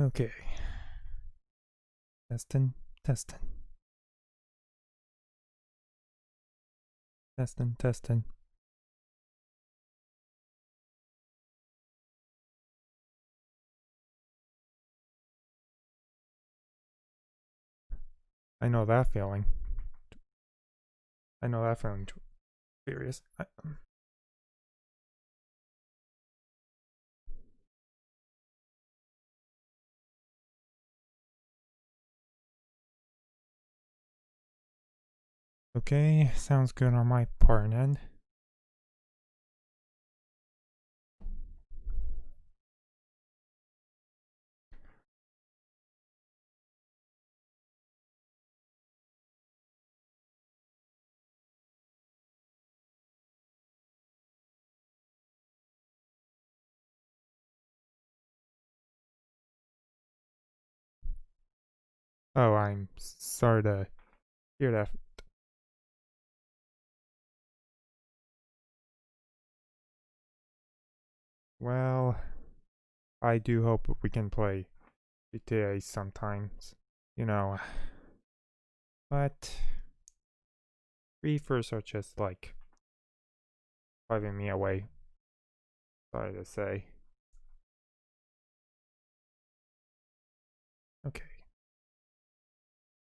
Okay. Testing, testing. Testing, testing. I know that feeling. I know that feeling. Serious. Okay, sounds good on my part end. Oh, I'm sorry to hear that. Well, I do hope we can play GTA sometimes, you know. But reefers are just like driving me away. Sorry to say. Okay,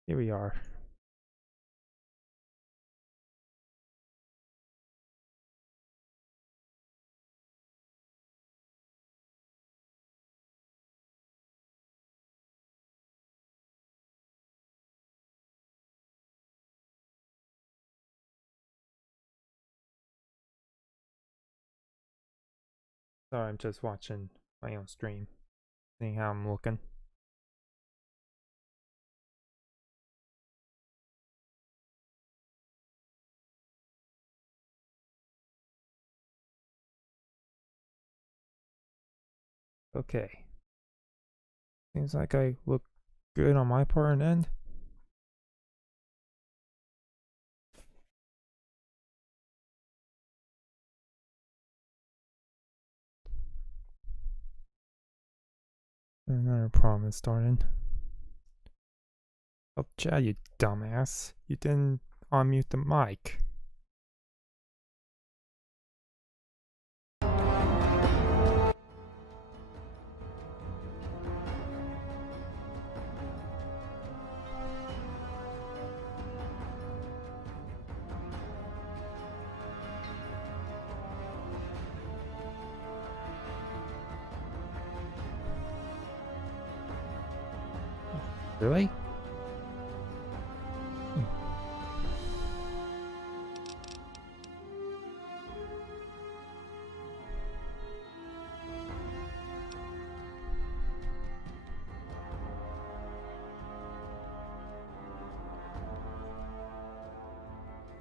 here we are. Sorry, I'm just watching my own stream, seeing how I'm looking. Okay. Seems like I look good on my part end. Another problem is starting. Oh, Chad, you dumbass. You didn't unmute the mic. Really?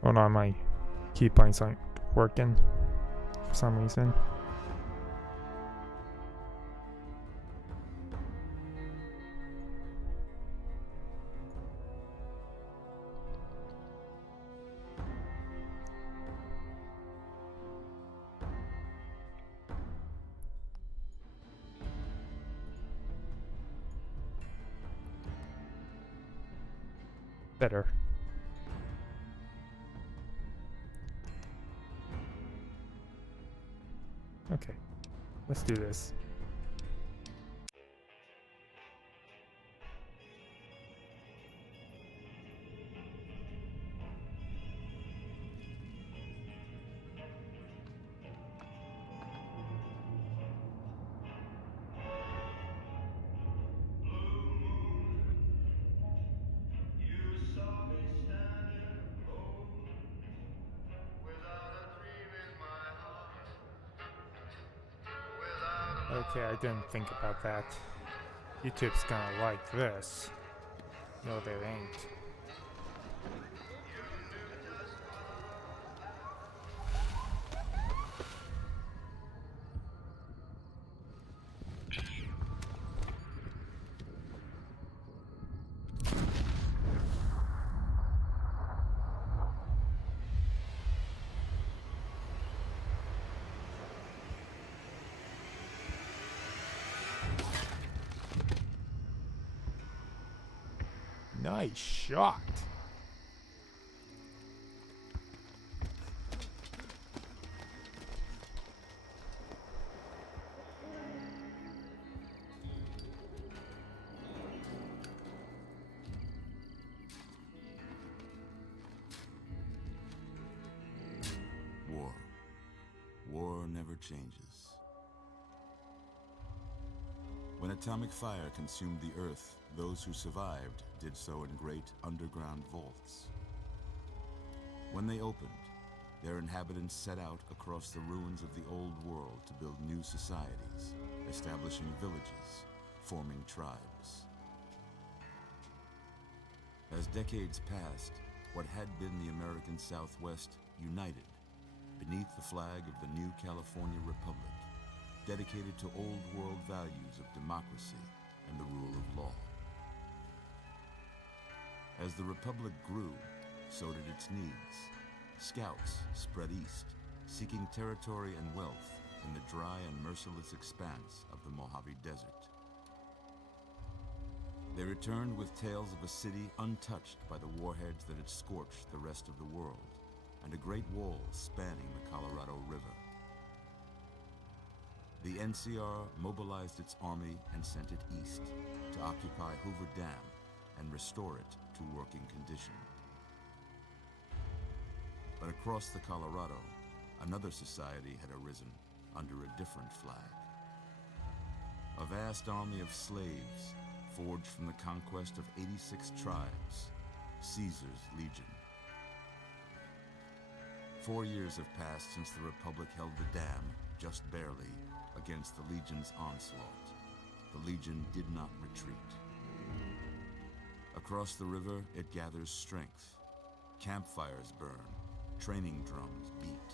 Hold on, my key points aren't working for some reason. Better. Okay, let's do this. Okay, I didn't think about that. YouTube's gonna like this. No, they ain't. Nice shot. War. War never changes. When atomic fire consumed the Earth, those who survived did so in great underground vaults. When they opened, their inhabitants set out across the ruins of the old world to build new societies, establishing villages, forming tribes. As decades passed, what had been the American Southwest united beneath the flag of the new California Republic, dedicated to old world values of democracy and the rule of law. As the Republic grew, so did its needs. Scouts spread east, seeking territory and wealth in the dry and merciless expanse of the Mojave Desert. They returned with tales of a city untouched by the warheads that had scorched the rest of the world, and a great wall spanning the Colorado River. The NCR mobilized its army and sent it east to occupy Hoover Dam and restore it to working condition. But across the Colorado, another society had arisen under a different flag. A vast army of slaves forged from the conquest of 86 tribes, Caesar's Legion. 4 years have passed since the Republic held the dam, just barely, against the Legion's onslaught. The Legion did not retreat. Across the river, it gathers strength. Campfires burn, training drums beat.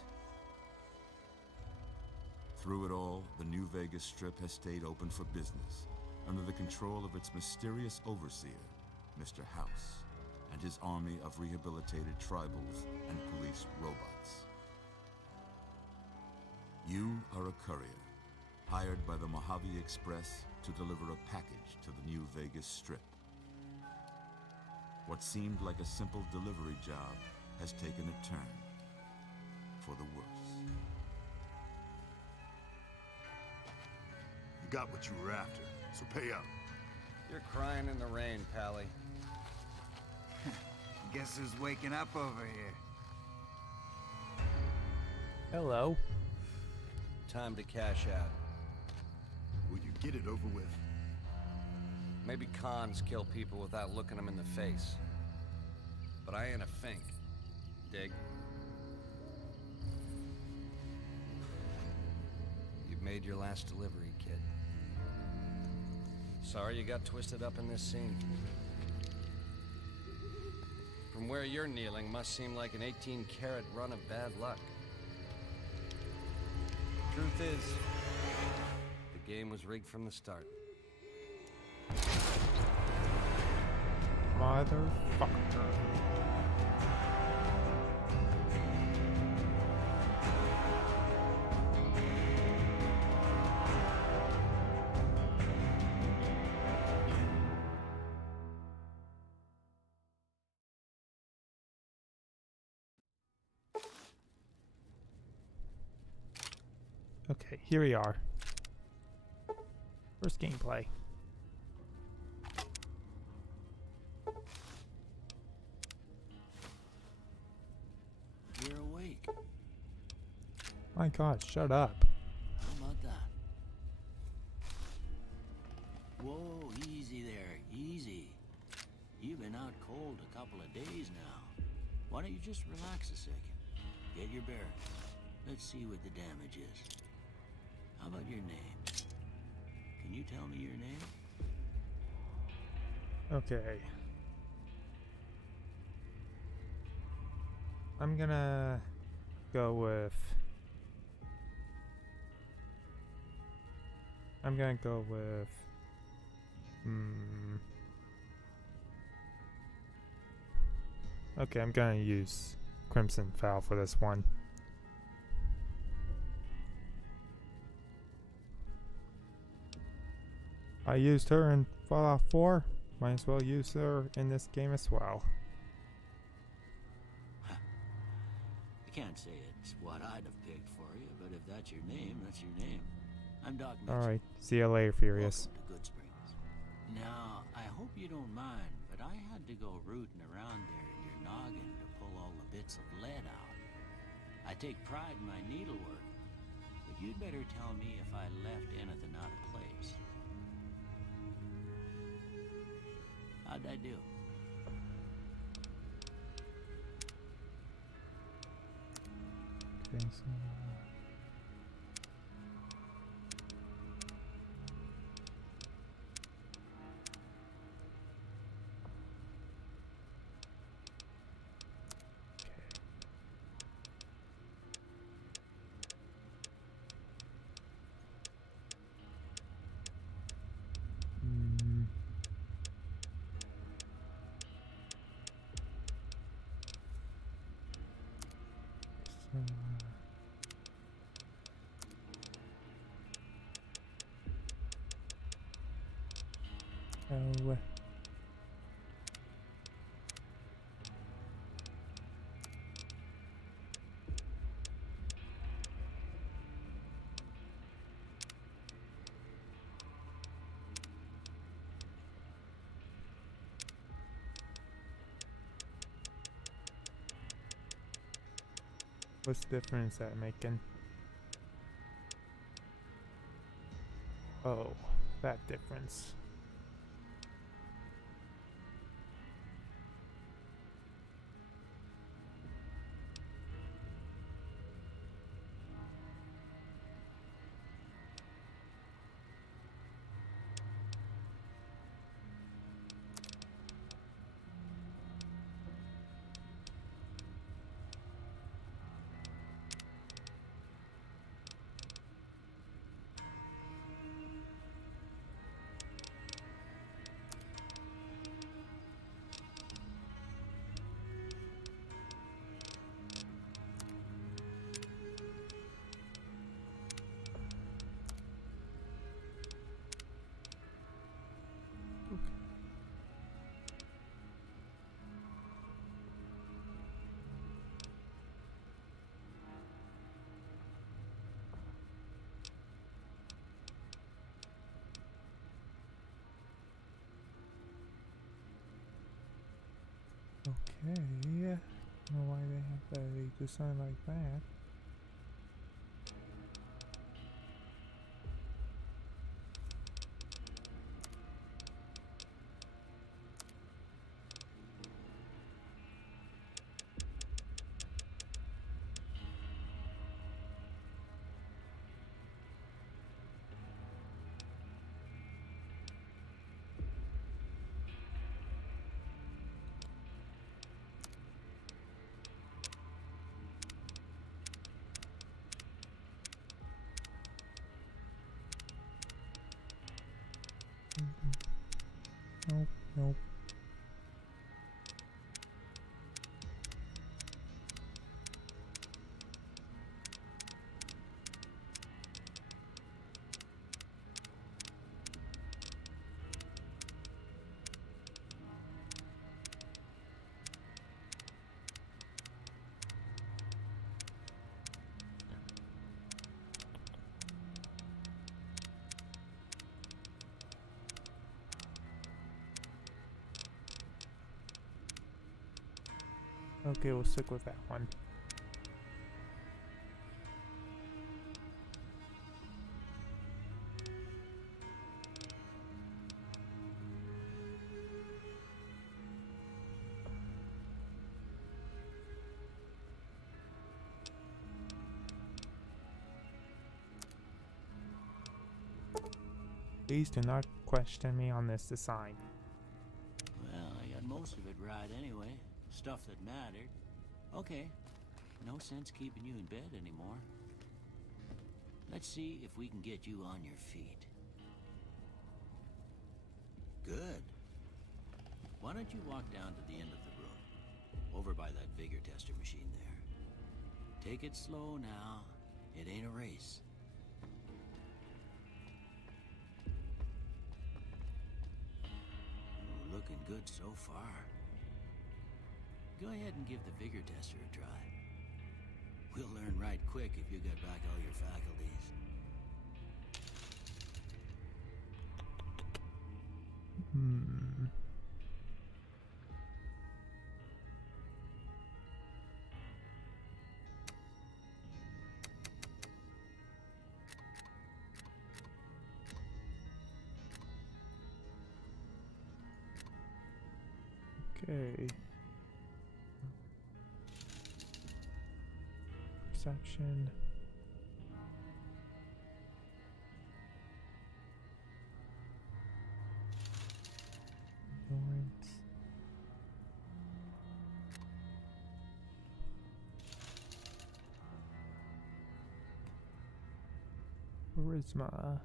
Through it all, the New Vegas Strip has stayed open for business, under the control of its mysterious overseer, Mr. House, and his army of rehabilitated tribals and police robots. You are a courier, hired by the Mojave Express to deliver a package to the New Vegas Strip. What seemed like a simple delivery job has taken a turn for the worse. You got what you were after, so pay up. You're crying in the rain, Pally. Guess who's waking up over here? Hello. Time to cash out. Will you get it over with? Maybe cons kill people without looking them in the face. But I ain't a fink. Dig? You've made your last delivery, kid. Sorry you got twisted up in this scene. From where you're kneeling must seem like an 18-carat run of bad luck. Truth is, the game was rigged from the start. Motherfucker. Okay, here we are. First gameplay. You're awake. My God, shut up. How about that? Whoa, easy there, easy. You've been out cold a couple of days now. Why don't you just relax a second? Get your bearings. Let's see what the damage is. How about your name? Can you tell me your name? Okay. I'm gonna go with... Okay, I'm gonna use Crimson Fowl for this one. I used her in Fallout 4. Might as well use her in this game as well. I can't say it's what I'd have picked for you, but if that's your name, that's your name. I'm Doc Mitchell. Alright, see you later, Furious. Welcome to Good Springs. Now, I hope you don't mind, but I had to go rooting around there in your noggin to pull all the bits of lead out. I take pride in my needlework, but you'd better tell me if I left anything out of place. How'd I do? Okay, so... Oh. What's the difference that making? Oh, that difference. Okay, I don't know why they have that design like that. Nope, nope. Okay, we'll stick with that one. Please do not question me on this design. Well, I got most of it right anyway. Stuff that mattered. Okay. No sense keeping you in bed anymore. Let's see if we can get you on your feet. Good. Why don't you walk down to the end of the room? Over by that vigor tester machine there. Take it slow now. It ain't a race. looking good so far. Go ahead and give the vigor tester a try. We'll learn right quick if you get back all your faculties. Okay. Perception. Endurance. Charisma.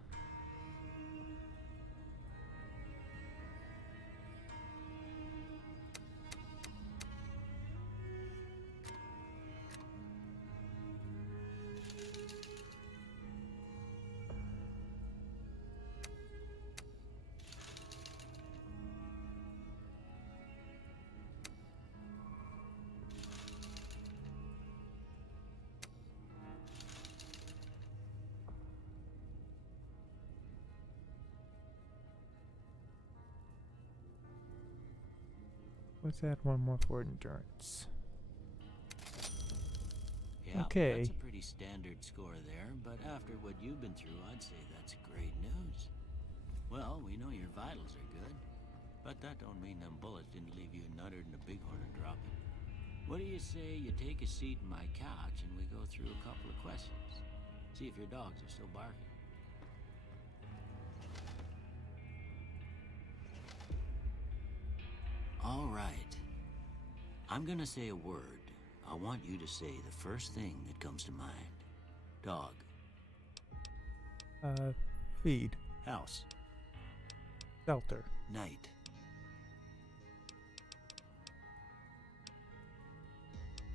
Let's add one more for endurance. Yeah, Okay. that's a pretty standard score there, but after what you've been through, I'd say that's great news. Well, we know your vitals are good, but that don't mean them bullets didn't leave you nuttered and a bighorn dropping. What do you say you take a seat in my couch and we go through a couple of questions? See if your dogs are still barking. All right. I'm gonna say a word. I want you to say the first thing that comes to mind. Dog. Feed. House. Shelter. Night.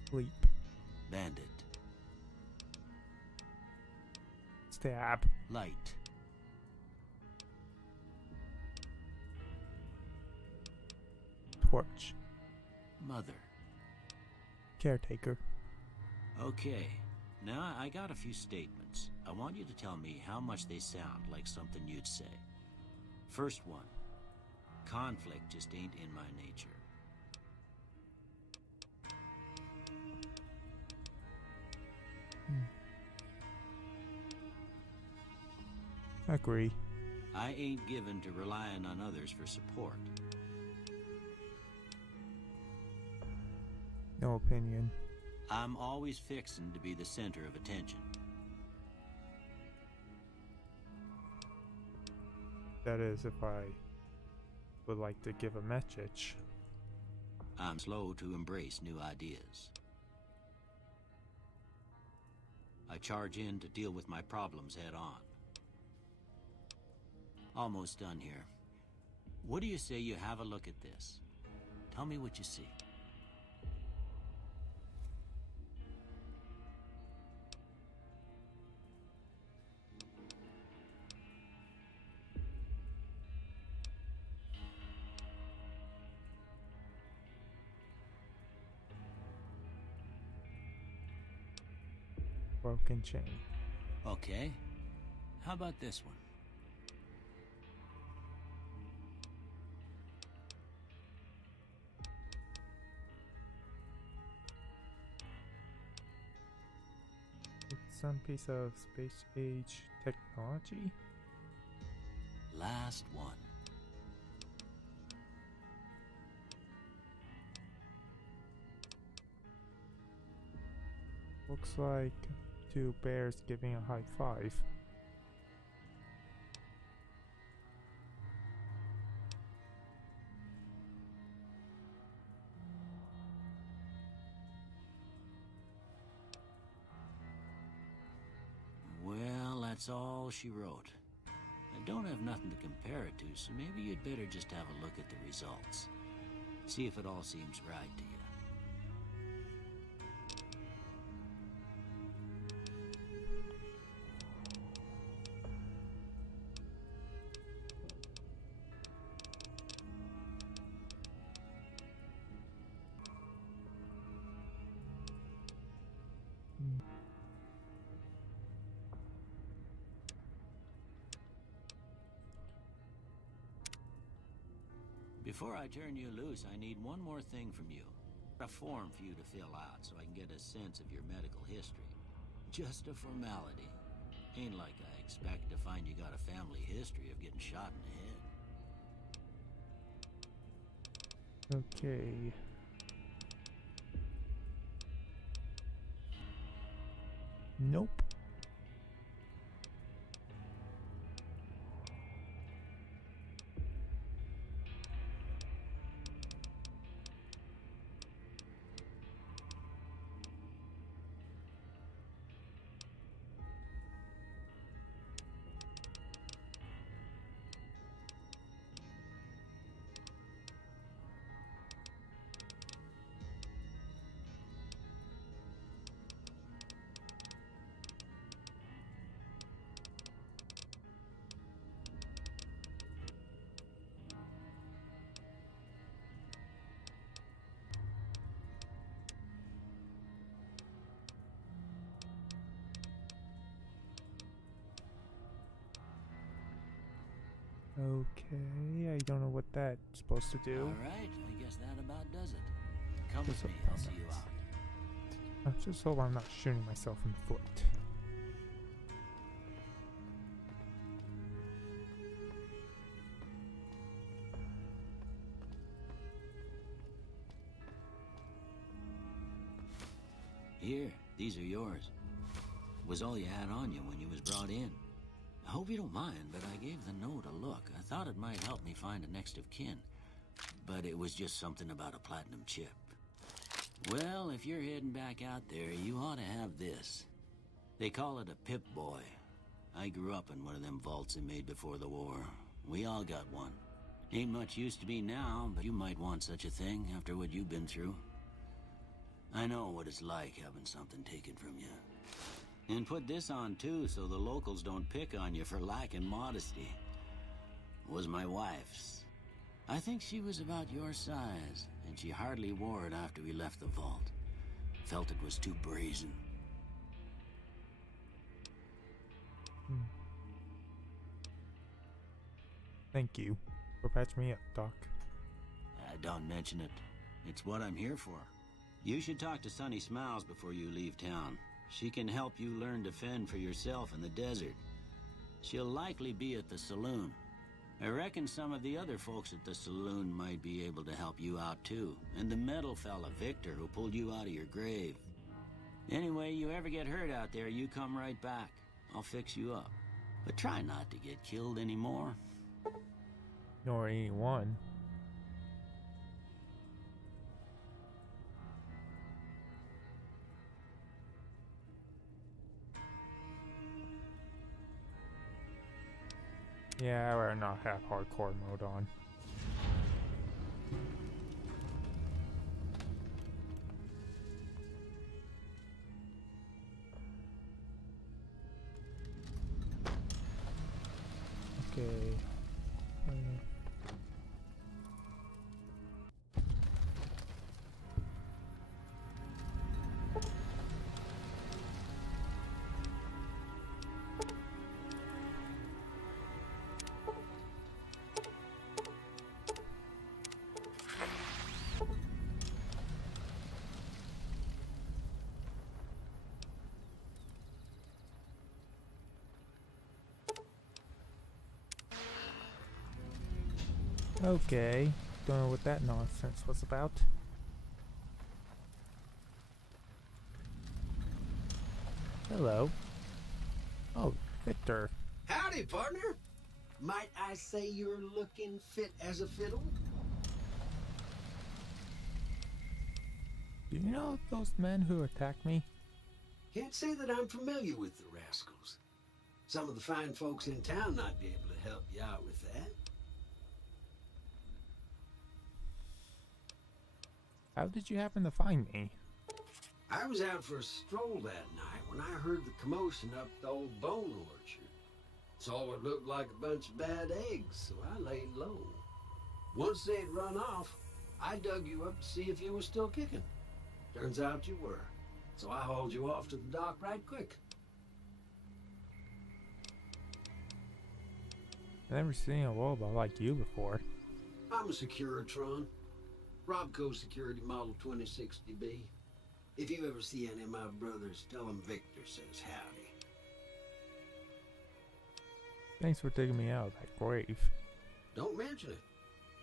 Sleep. Bandit. Stab. Light. Torch. Mother. Caretaker. Okay. Now I got a few statements. I want you to tell me how much they sound like something you'd say. First one. Conflict just ain't in my nature. Agree. I ain't given to relying on others for support. No opinion. I'm always fixin' to be the center of attention. That is, if I would like to give a message. I'm slow to embrace new ideas. I charge in to deal with my problems head on. Almost done here. What do you say you have a look at this? Tell me what you see. Broken chain. Okay. How about this one? It's some piece of space age technology. Last one. Looks like two bears giving a high five. Well, that's all she wrote. I don't have nothing to compare it to, so maybe you'd better just have a look at the results. See if it all seems right to you. Before I turn you loose, I need one more thing from you. A form for you to fill out so I can get a sense of your medical history. Just a formality. Ain't like I expect to find you got a family history of getting shot in the head. Okay. Nope. Okay, I don't know what that's supposed to do. Alright, I guess that about does it. Come with Just me, I'll see you out. Just hope I'm not shooting myself in the foot. Here, these are yours. Was all you had on you when you was brought in. I hope you don't mind, but I gave the note a look. I thought it might help me find a next of kin. But it was just something about a platinum chip. Well, if you're heading back out there, you ought to have this. They call it a Pip-Boy. I grew up in one of them vaults they made before the war. We all got one. Ain't much use to me now, but you might want such a thing after what you've been through. I know what it's like having something taken from you. And put this on too, so the locals don't pick on you for lacking modesty. Was my wife's. I think she was about your size, and she hardly wore it after we left the vault. Felt it was too brazen. Thank you for patching me up, Doc. Don't mention it. It's what I'm here for. You should talk to Sunny Smiles before you leave town. She can help you learn to fend for yourself in the desert. She'll likely be at the saloon. I reckon some of the other folks at the saloon might be able to help you out too. And the metal fella, Victor, who pulled you out of your grave. Anyway, you ever get hurt out there, you come right back. I'll fix you up. But try not to get killed anymore. Nor anyone. Yeah, I would not have hardcore mode on. Okay. Okay, don't know what that nonsense was about. Hello. Oh, Victor. Howdy, partner. Might I say you're looking fit as a fiddle? Do you know those men who attacked me? Can't say that I'm familiar with the rascals. Some of the fine folks in town might be able to help you out with that. How did you happen to find me? I was out for a stroll that night when I heard the commotion up the old bone orchard. Saw what looked like a bunch of bad eggs, so I laid low. Once they'd run off, I dug you up to see if you were still kicking. Turns out you were, so I hauled you off to the dock right quick. I've never seen a robot like you before. I'm a Securitron. Robco Security Model 2060B. If you ever see any of my brothers, tell them Victor says howdy. Thanks for taking me out of that grave. Don't mention it.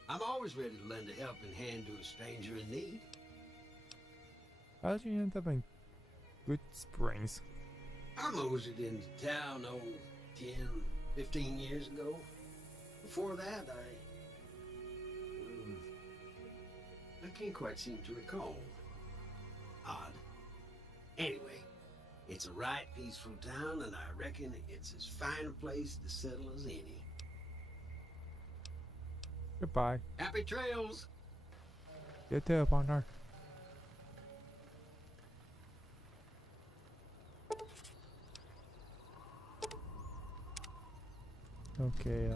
I'm always ready to lend a helping hand to a stranger in need. How did you end up in Good Springs? I moseyed into town, 10, 15 years ago. Before that, I can't quite seem to recall. Odd. Anyway, it's a right peaceful town, and I reckon it's as fine a place to settle as any. Goodbye. Happy trails! You too, partner. Okay,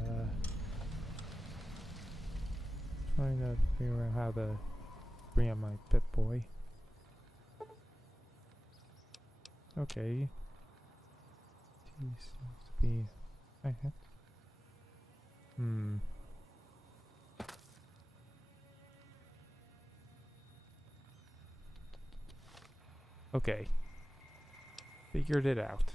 trying to figure out how to bring up my pet boy. Okay. He seems to be... Okay. Figured it out.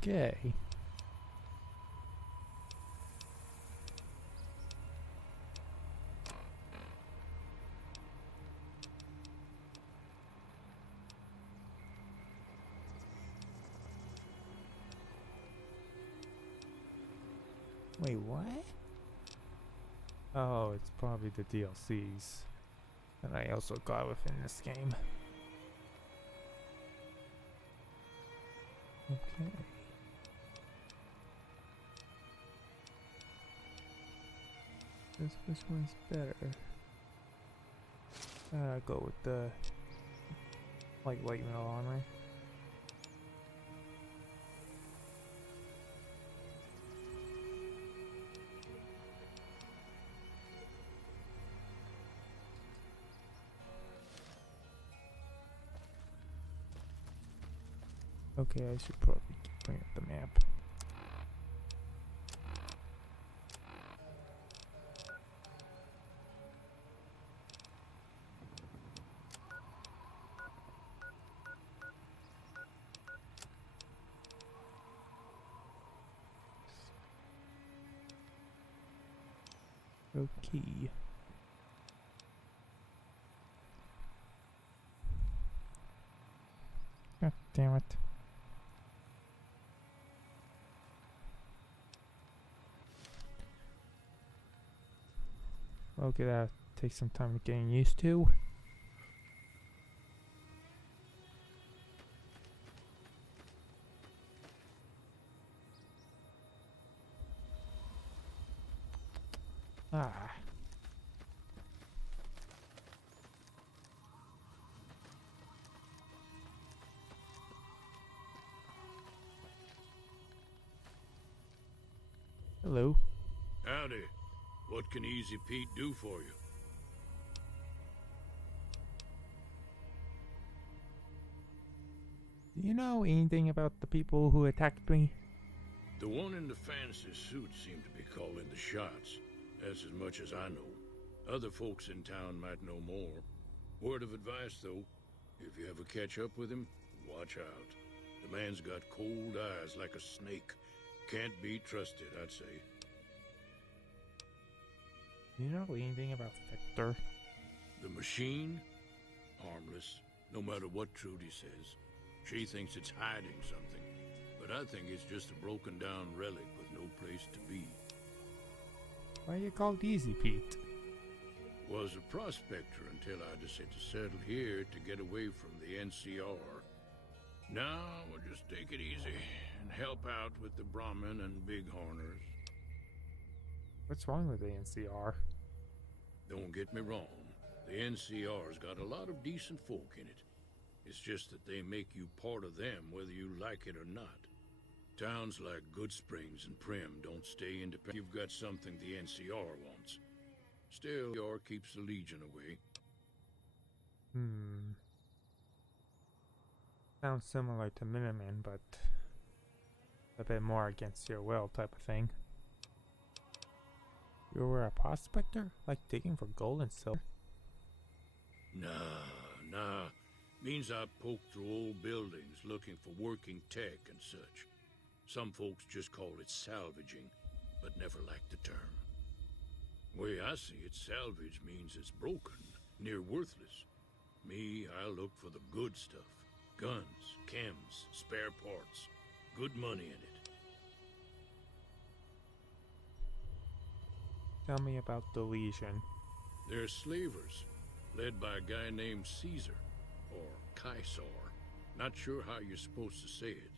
Okay. Wait, what? Oh, it's probably the DLCs that I also got within this game. Okay. Which one's better? Go with the light metal armor. Okay, I should probably bring up the map. Okay. God damn it. Okay, that takes some time getting used to. Ah. Hello. Howdy. What can Easy Pete do for you? Do you know anything about the people who attacked me? The one in the fancy suit seemed to be calling the shots. That's as much as I know. Other folks in town might know more. Word of advice, though, if you ever catch up with him, watch out. The man's got cold eyes like a snake. Can't be trusted, I'd say. Do you know anything about Victor? The machine? Harmless, no matter what Trudy says. She thinks it's hiding something, but I think it's just a broken down relic with no place to be. Why are you called Easy Pete? Was a prospector until I decided to settle here to get away from the NCR. Now we'll just take it easy and help out with the Brahmin and Bighorners. What's wrong with the NCR? Don't get me wrong, the NCR's got a lot of decent folk in it. It's just that they make you part of them whether you like it or not. Towns like Good Springs and Prim don't stay independent. You've got something the NCR wants. Still, NCR keeps the Legion away. Sounds similar to Minutemen, but a bit more against your will type of thing. You were a prospector? Like digging for gold and silver? Nah. Means I poke through old buildings looking for working tech and such. Some folks just call it salvaging, but never liked the term. Way I see it, salvage means it's broken, near worthless. Me, I look for the good stuff. Guns, chems, spare parts. Good money in it. Tell me about the Legion. They're slavers, led by a guy named Caesar, or Caesar. Not sure how you're supposed to say it.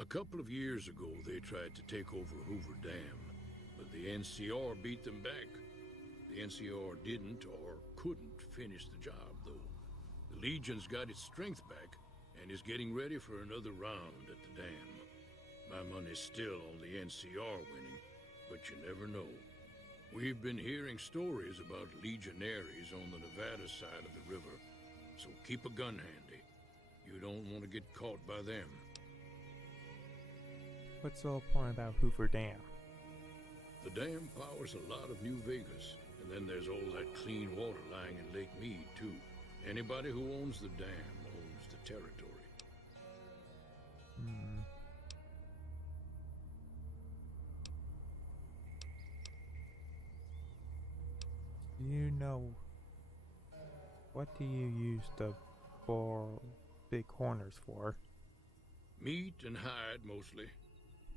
A couple of years ago, they tried to take over Hoover Dam, but the NCR beat them back. The NCR didn't or couldn't finish the job, though. The Legion's got its strength back and is getting ready for another round at the dam. My money's still on the NCR winning, but you never know. We've been hearing stories about legionaries on the Nevada side of the river, so keep a gun handy. You don't want to get caught by them. What's the whole point about Hoover Dam? The dam powers a lot of New Vegas, and then there's all that clean water lying in Lake Mead, too. Anybody who owns the dam owns the territory. You know, what do you use the 4 big corners for? Meat and hide, mostly.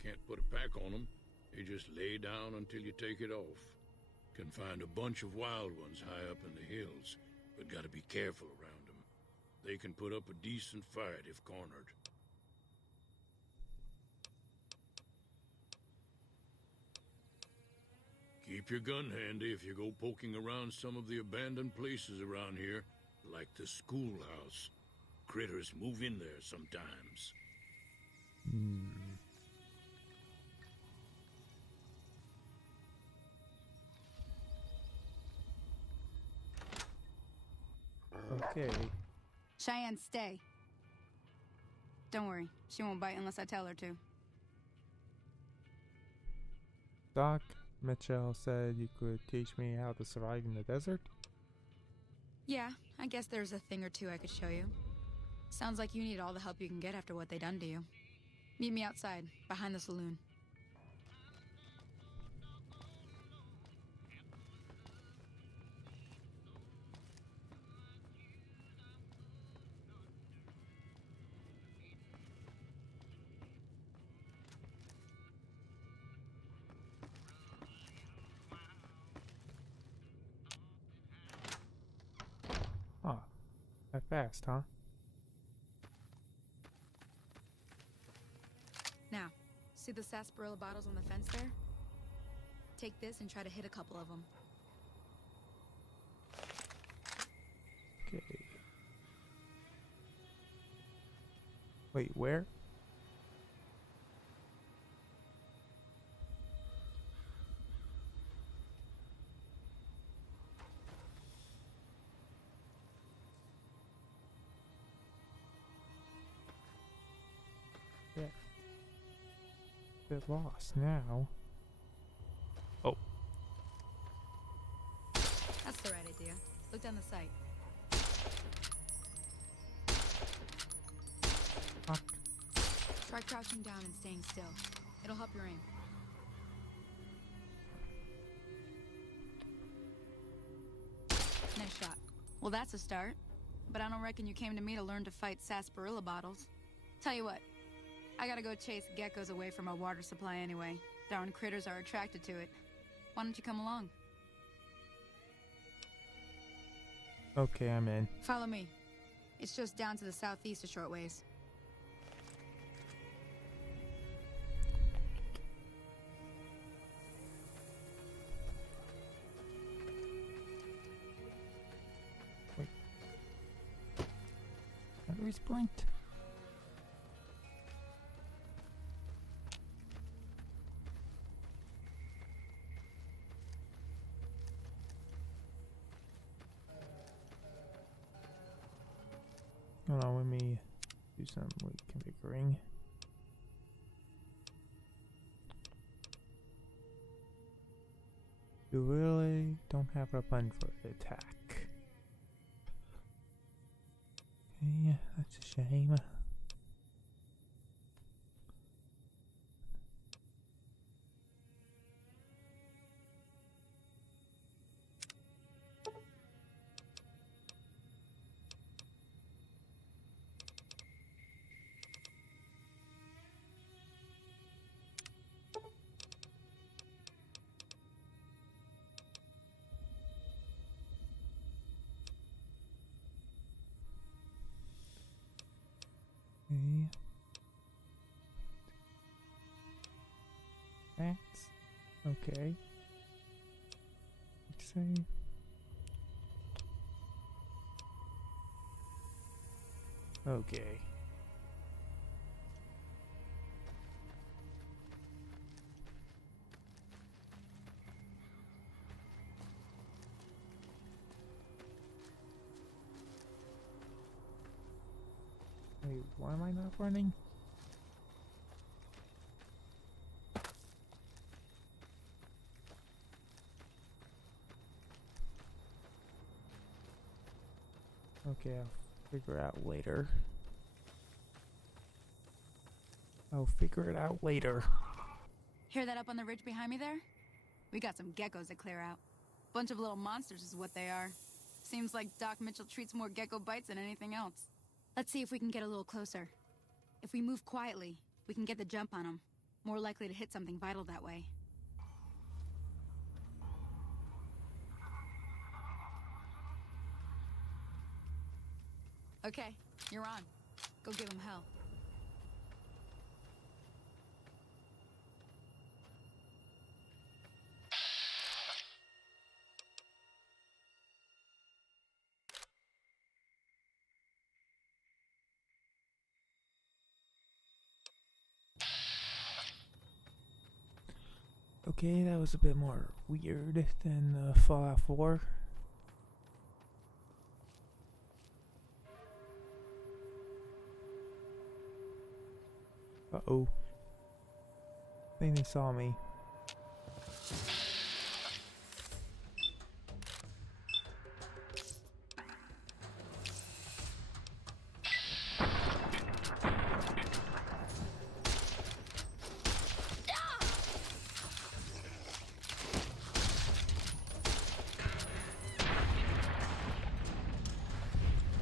Can't put a pack on them. They just lay down until you take it off. Can find a bunch of wild ones high up in the hills, but gotta be careful around them. They can put up a decent fight if cornered. Keep your gun handy if you go poking around some of the abandoned places around here, like the schoolhouse. Critters move in there sometimes. Okay. Cheyenne, stay. Don't worry, she won't bite unless I tell her to. Doc, Mitchell said you could teach me how to survive in the desert? Yeah, I guess there's a thing or two I could show you. Sounds like you need all the help you can get after what they done to you. Meet me outside, behind the saloon. Huh. That fast, huh? Now, see the sarsaparilla bottles on the fence there? Take this and try to hit a couple of them. Okay. Wait, where? Yeah. Bit lost now. Oh. That's the right idea. Look down the sight. Fuck. Try crouching down and staying still. It'll help your aim. Nice shot. Well, that's a start. But I don't reckon you came to me to learn to fight sarsaparilla bottles. Tell you what, I gotta go chase geckos away from our water supply anyway. Darn critters are attracted to it. Why don't you come along? Okay, I'm in. Follow me. It's just down to the southeast a short ways. How do we sprint? some reconfiguring. You really don't have a button for attack. Okay, that's a shame. Okay. That's okay. Let's say. Okay. Wait, why am I not running? Okay, I'll figure it out later. I'll figure it out later. Hear that up on the ridge behind me there? We got some geckos to clear out. Bunch of little monsters is what they are. Seems like Doc Mitchell treats more gecko bites than anything else. Let's see if we can get a little closer. If we move quietly, we can get the jump on them. More likely to hit something vital that way. Okay, you're on. Go give him hell. Okay, that was a bit more weird than Fallout 4. Uh-oh. I think they saw me.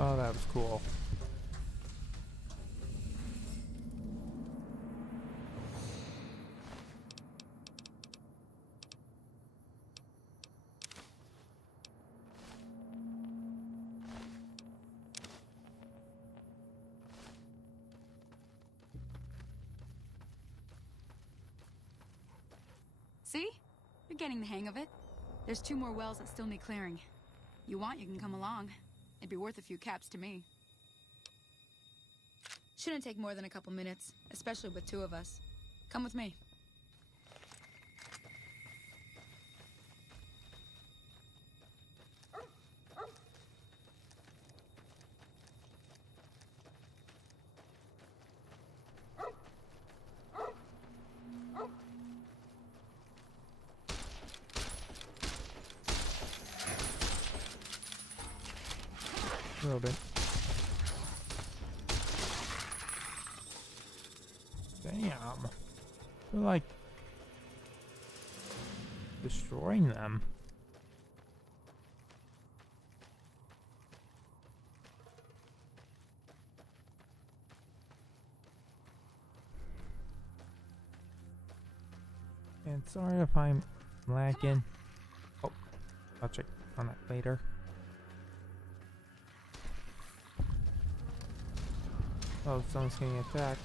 Oh, that was cool. See? You're getting the hang of it. There's 2 more wells that still need clearing. You want, you can come along. It'd be worth a few caps to me. Shouldn't take more than a couple minutes, especially with 2 of us. Come with me. A little bit. Damn. They're like destroying them. And sorry if I'm lagging. Oh, I'll check on that later. Oh, someone's getting attacked.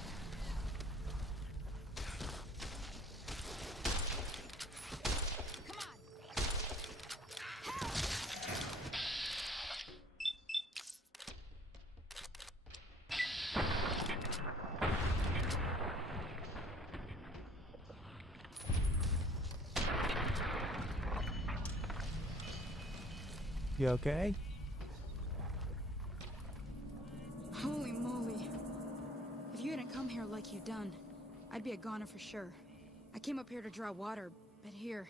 You okay? Holy moly. be a goner for sure. I came up here to draw water, but here,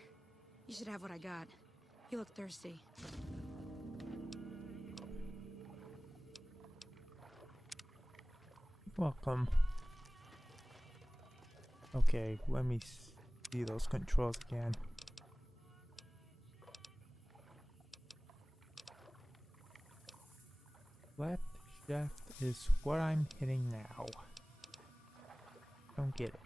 you should have what I got. You look thirsty. Welcome. Okay, let me see those controls again. Left shift is what I'm hitting now. Don't get it.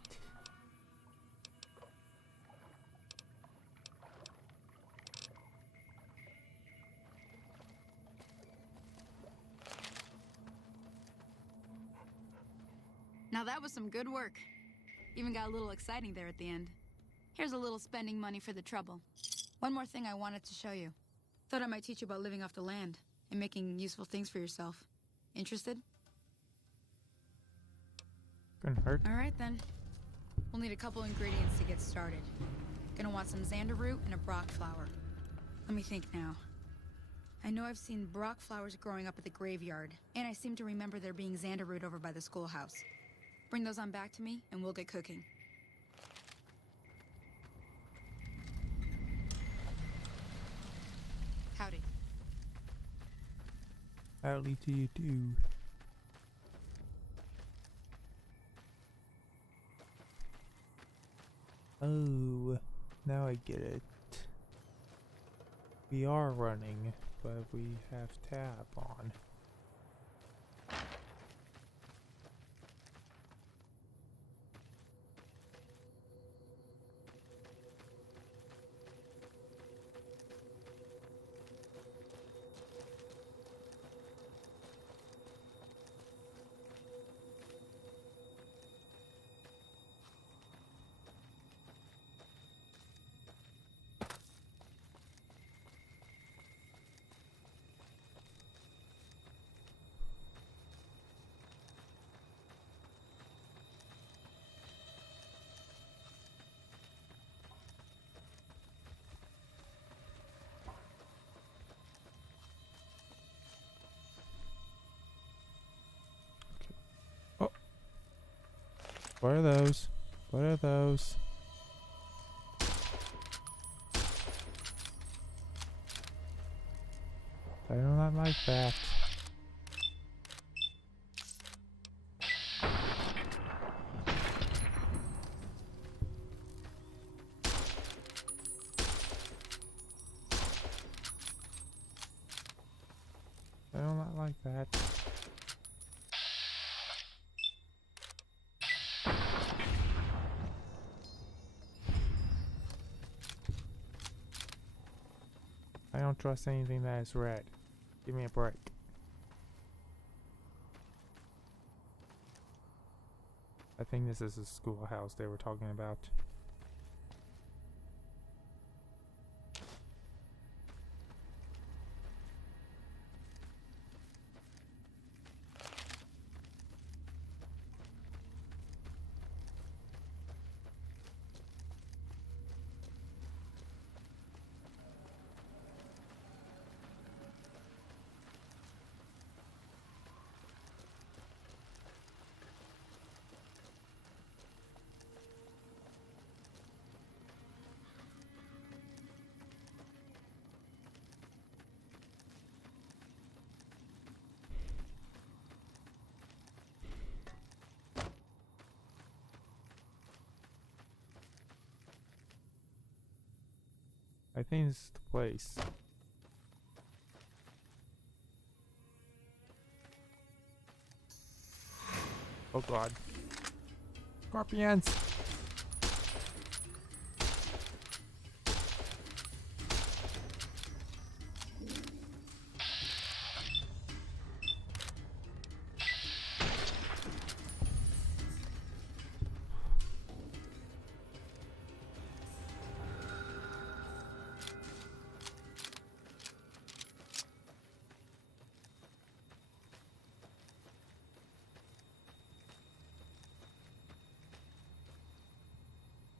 Now that was some good work. Even got a little exciting there at the end. Here's a little spending money for the trouble. One more thing I wanted to show you. Thought I might teach you about living off the land and making useful things for yourself. Interested? Couldn't hurt. Alright then. We'll need a couple ingredients to get started. Gonna want some xander root and a brock flower. Let me think now. I know I've seen brock flowers growing up at the graveyard, and I seem to remember there being xander root over by the schoolhouse. Bring those on back to me, and we'll get cooking. Howdy. Howdy to you too. Oh, now I get it. We are running, but we have tab on. What are those? What are those? I do not like that. I do not like that. I don't trust anything that is red. Give me a break. I think this is the schoolhouse they were talking about. I think this is the place. Oh god. Scorpions!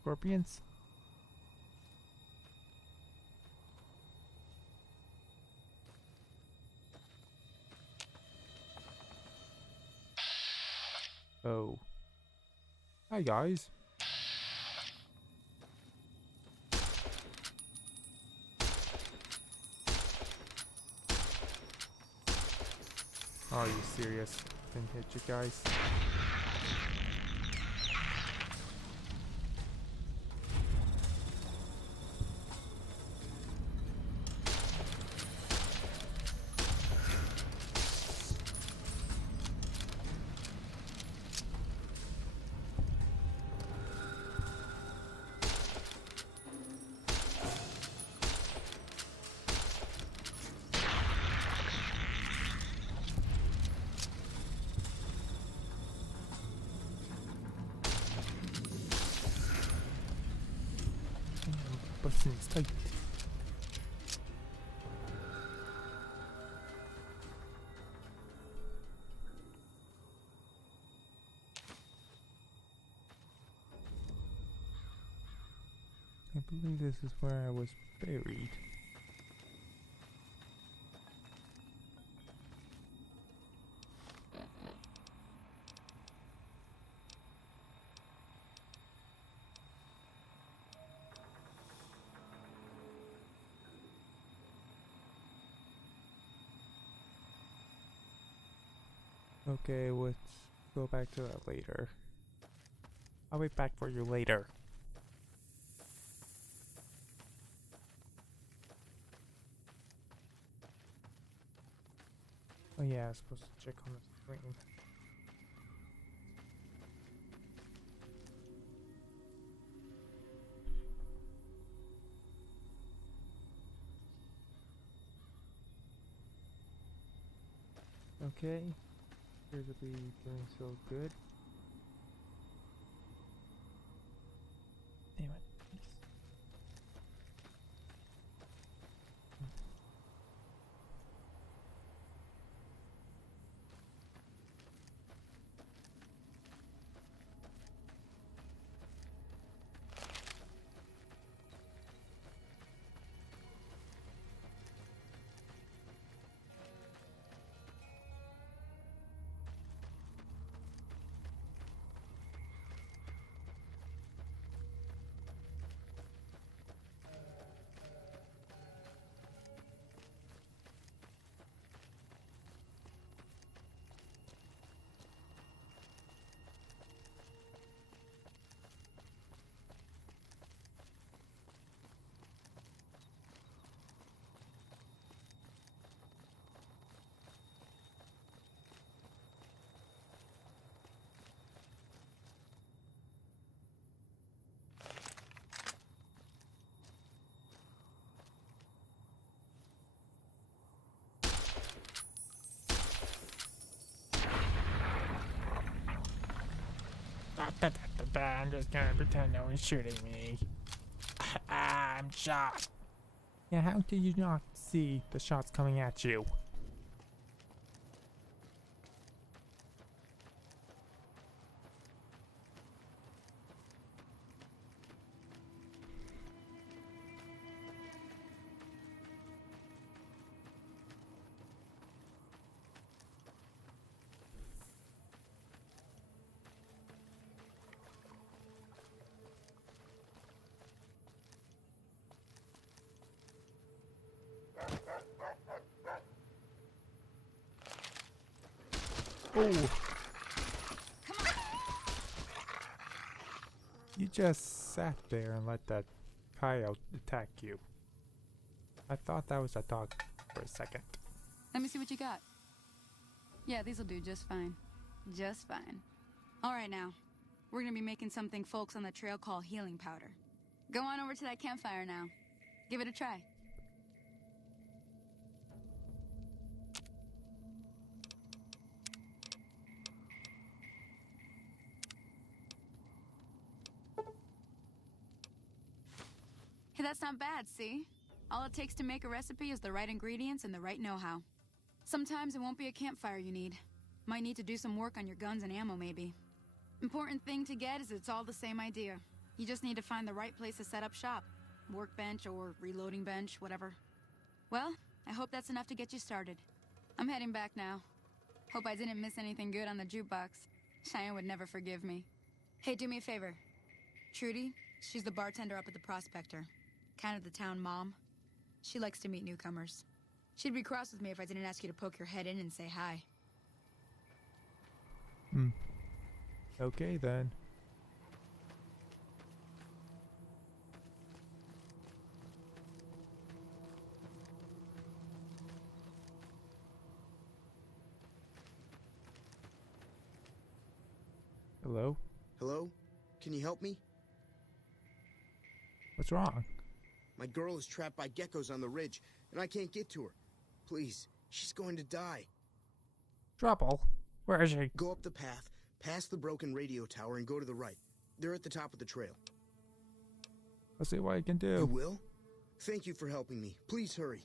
Scorpions? Oh. Hi guys. Are you serious? Didn't hit you guys? Busting is tight. I believe this is where I was buried. Okay, let's go back to that later. I'll be back for you later. Oh yeah, I was supposed to check on the screen. Okay, appears to be doing so good. Damn it. I'm just gonna pretend no one's shooting me. I'm shot. Yeah, how did you not see the shots coming at you? Oh! You just sat there and let that coyote attack you. I thought that was a dog for a second. Let me see what you got. Yeah, these'll do just fine. Just fine. Alright now. We're gonna be making something folks on the trail call healing powder. Go on over to that campfire now. Give it a try. Hey, that's not bad, see? All it takes to make a recipe is the right ingredients and the right know-how. Sometimes it won't be a campfire you need. Might need to do some work on your guns and ammo, maybe. Important thing to get is it's all the same idea. You just need to find the right place to set up shop. Workbench or reloading bench, whatever. Well, I hope that's enough to get you started. I'm heading back now. Hope I didn't miss anything good on the jukebox. Cheyenne would never forgive me. Hey, do me a favor. Trudy, she's the bartender up at the Prospector. Kind of the town mom. She likes to meet newcomers. She'd be cross with me if I didn't ask you to poke your head in and say hi. Hmm. Okay then. Hello? Hello? Can you help me? What's wrong? My girl is trapped by geckos on the ridge, and I can't get to her. Please, she's going to die. Trouble? Where is she? Go up the path, past the broken radio tower, and go to the right. They're at the top of the trail. Let's see what I can You do. will? Thank you for helping me. Please hurry.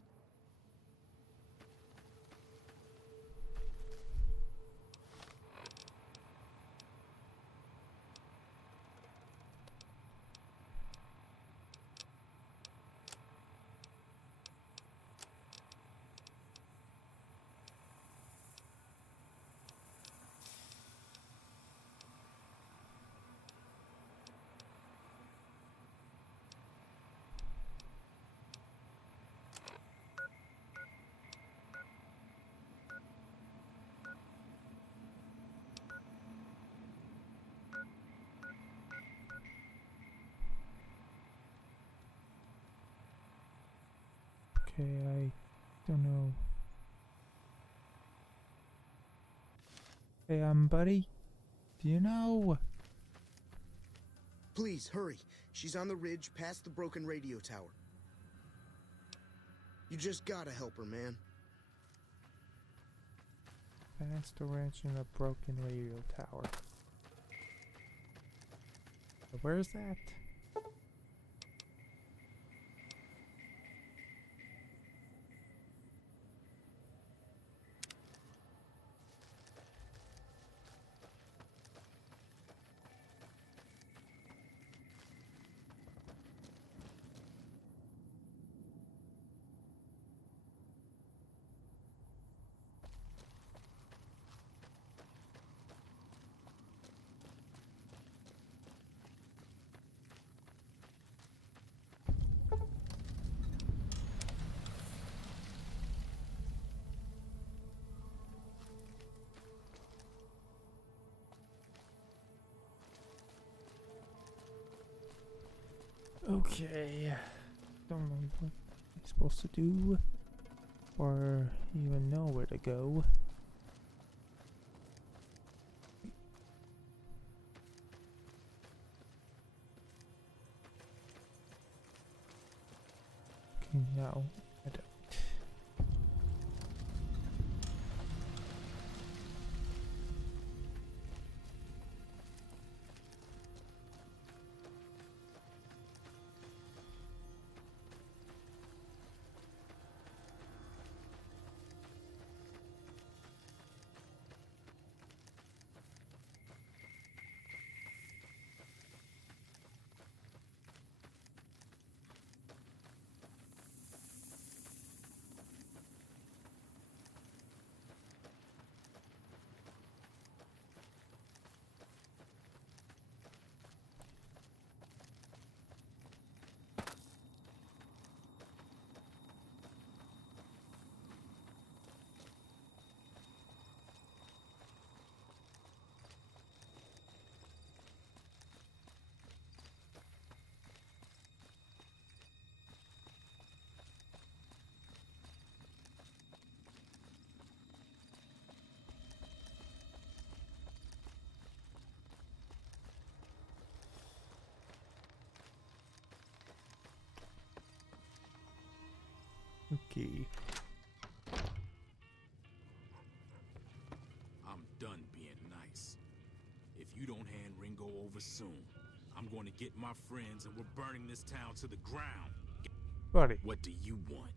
Okay, I don't know. Hey, buddy, do you know? Please, hurry. She's on the ridge, past the broken radio tower. You just gotta help her, man. Past the wrench in a broken radio tower. Where's that? Okay, don't know what I'm supposed to do, or even know where to go. Okay, no, I don't. Okay. I'm done being nice. If you don't hand Ringo over soon, I'm going to get my friends and we're burning this town to the ground. Buddy. What do you want?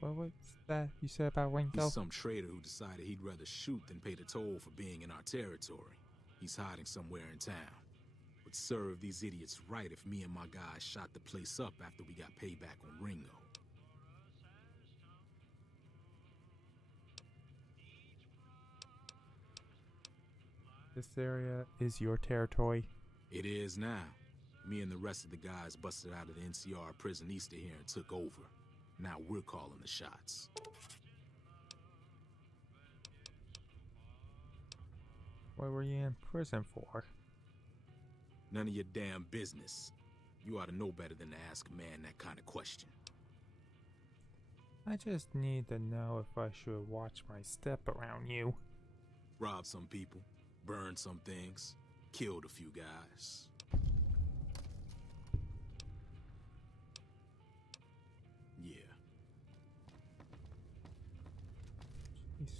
What was that you said about Ringo? He's some traitor who decided he'd rather shoot than pay the toll for being in our territory. He's hiding somewhere in town. Would serve these idiots right if me and my guys shot the place up after we got payback on Ringo. This area is your territory. It is now. Me and the rest of the guys busted out of the NCR prison east of here and took over. Now we're calling the shots. What were you in prison for? None of your damn business. You ought to know better than to ask a man that kind of question. I just need to know if I should watch my step around you. Robbed some people, burned some things, killed a few guys. Yeah. Jeez.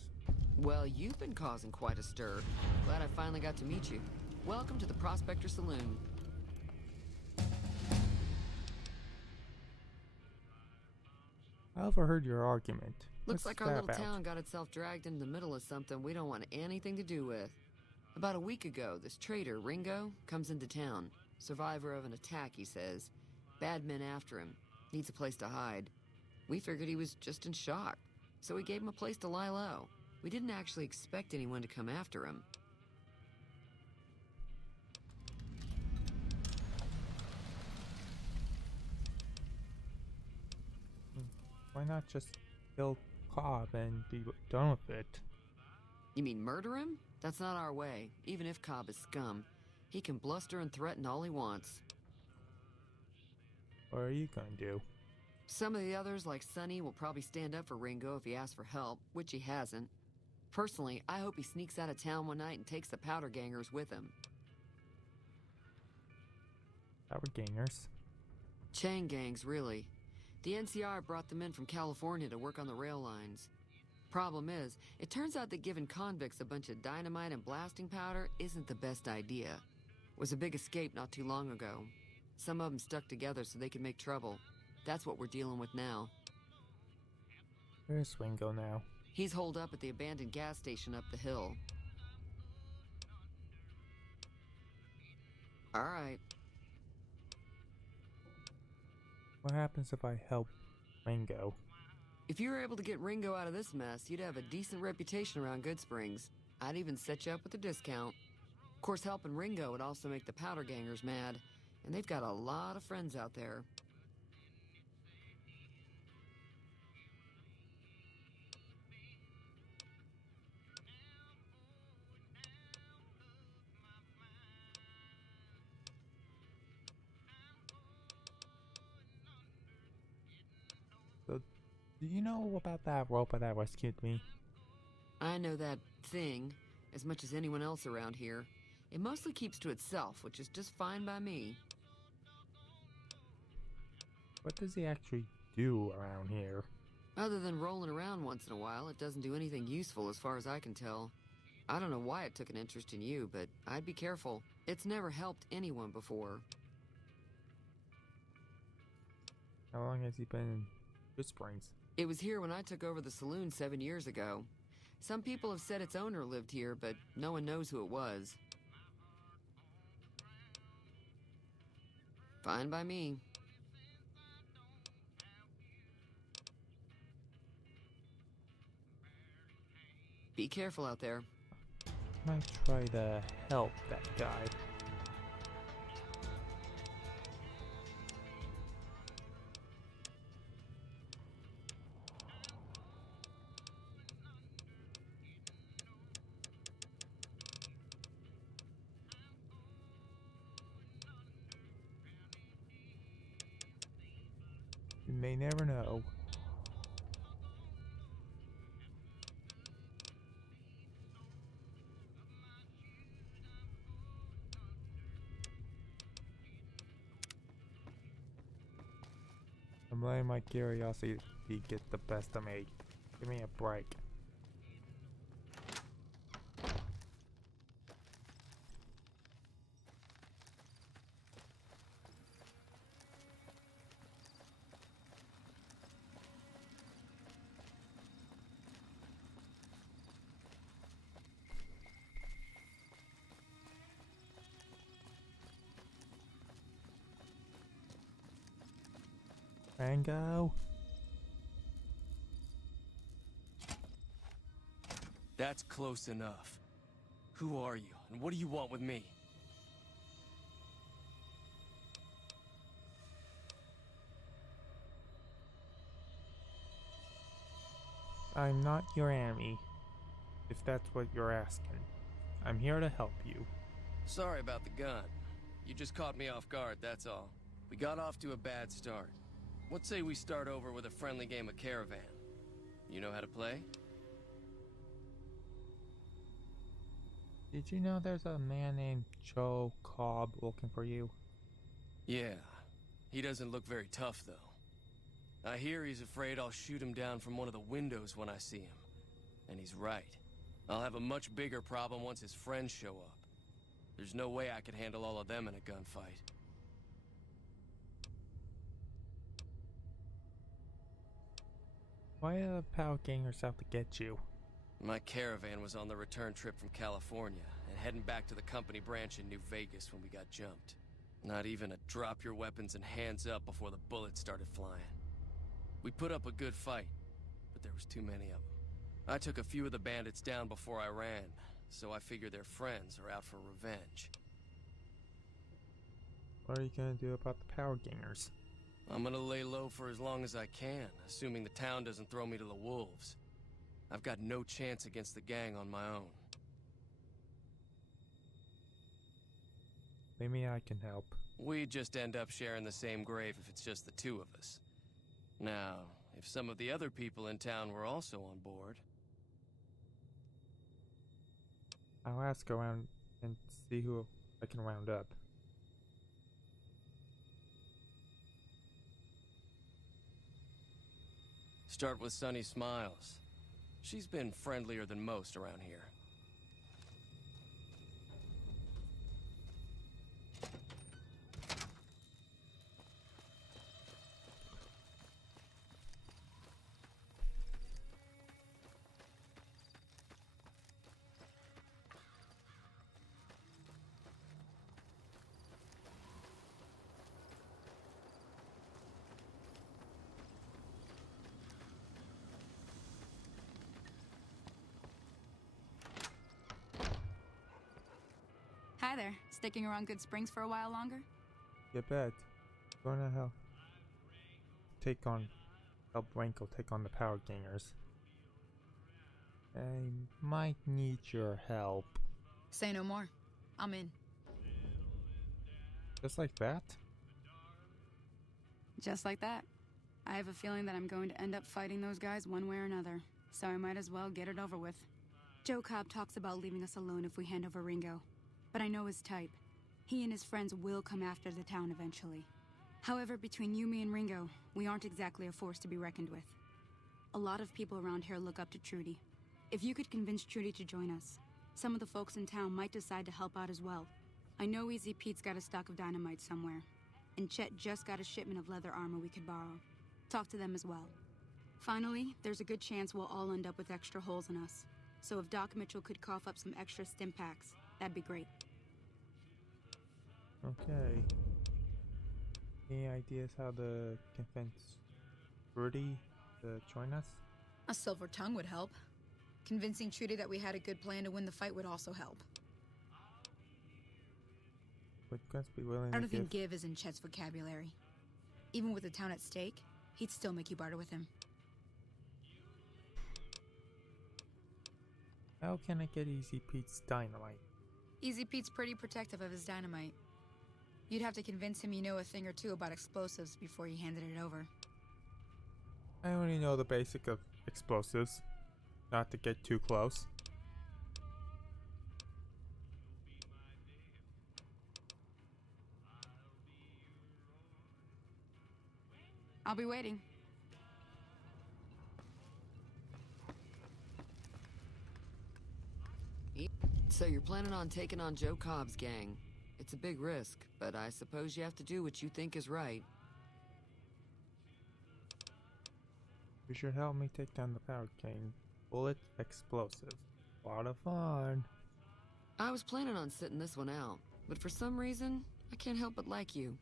Well, you've been causing quite a stir. Glad I finally got to meet you. Welcome to the Prospector Saloon. I overheard your argument. Looks What's like our that little about? town got itself dragged into the middle of something we don't want anything to do with. About a week ago, this traitor, Ringo, comes into town. Survivor of an attack, he says. Bad men after him. Needs a place to hide. We figured he was just in shock, so we gave him a place to lie low. We didn't actually expect anyone to come after him. Why not just kill Cobb and be done with it? You mean murder him? That's not our way, even if Cobb is scum. He can bluster and threaten all he wants. What are you gonna do? Some of the others, like Sonny, will probably stand up for Ringo if he asks for help, which he hasn't. Personally, I hope he sneaks out of town one night and takes the powder gangers with him. Power gangers? Chain gangs, really. The NCR brought them in from California to work on the rail lines. Problem is, it turns out that giving convicts a bunch of dynamite and blasting powder isn't the best idea. It was a big escape not too long ago. Some of them stuck together so they could make trouble. That's what we're dealing with now. Where's Ringo now? He's holed up at the abandoned gas station up the hill. All right. What happens if I help Ringo? If you were able to get Ringo out of this mess, you'd have a decent reputation around Good Springs. I'd even set you up with a discount. Of course, helping Ringo would also make the powder gangers mad, and they've got a lot of friends out there. So, do you know about that robot that rescued me? I know that thing as much as anyone else around here. It mostly keeps to itself, which is just fine by me. What does he actually do around here? Other than rolling around once in a while, it doesn't do anything useful as far as I can tell. I don't know why it took an interest in you, but I'd be careful. It's never helped anyone before. How long has he been in Good Springs? It was here when I took over the saloon 7 years ago. Some people have said its owner lived here, but no one knows who it was. Fine by me. Be careful out there. Might try to help that guy. You may never know. I'm letting my curiosity get the best of me. Give me a break. Rango? That's close enough. Who are you, and what do you want with me? I'm not your enemy, if that's what you're asking. I'm here to help you. Sorry about the gun. You just caught me off guard, that's all. We got off to a bad start. Let's say we start over with a friendly game of Caravan. You know how to play? Did you know there's a man named Joe Cobb looking for you? Yeah. He doesn't look very tough, though. I hear he's afraid I'll shoot him down from one of the windows when I see him. And he's right. I'll have a much bigger problem once his friends show up. There's no way I could handle all of them in a gunfight. Why are the power gangers out to get you? My caravan was on the return trip from California and heading back to the company branch in New Vegas when we got jumped. Not even a drop your weapons and hands up before the bullets started flying. We put up a good fight, but there was too many of them. I took a few of the bandits down before I ran, so I figure their friends are out for revenge. What are you gonna do about the power gangers? I'm gonna lay low for as long as I can, assuming the town doesn't throw me to the wolves. I've got no chance against the gang on my own. Maybe I can help. We'd just end up sharing the same grave if it's just the two of us. Now, if some of the other people in town were also on board... I'll ask around and see who I can round up. Start with Sunny Smiles. She's been friendlier than most around here. Hi there. Sticking around Good Springs for a while longer? You bet. Gonna help Rankle take on the power gangers. I might need your help. Say no more. I'm in. Just like that? Just like that. I have a feeling that I'm going to end up fighting those guys one way or another, so I might as well get it over with. Joe Cobb talks about leaving us alone if we hand over Ringo, but I know his type. He and his friends will come after the town eventually. However, between you, me, and Ringo, we aren't exactly a force to be reckoned with. A lot of people around here look up to Trudy. If you could convince Trudy to join us, some of the folks in town might decide to help out as well. I know Easy Pete's got a stock of dynamite somewhere, and Chet just got a shipment of leather armor we could borrow. Talk to them as well. Finally, there's a good chance we'll all end up with extra holes in us. So if Doc Mitchell could cough up some extra stim packs, that'd be great. Okay. Any ideas how to convince Rudy to join us? A silver tongue would help. Convincing Trudy that we had a good plan to win the fight would also help. Would Gus be willing I to don't think give is in Chet's vocabulary. Even with the town at stake, he'd still make you barter with him. How can I get Easy Pete's dynamite? Easy Pete's pretty protective of his dynamite. You'd have to convince him you know a thing or two about explosives before you handed it over. I only know the basic of explosives. Not to get too close. I'll be waiting. So you're planning on taking on Joe Cobb's gang. It's a big risk, but I suppose you have to do what you think is right. You should help me take down the power gang. Bullet explosive. A lot of fun. I was planning on sitting this one out, but for some reason, I can't help but like you.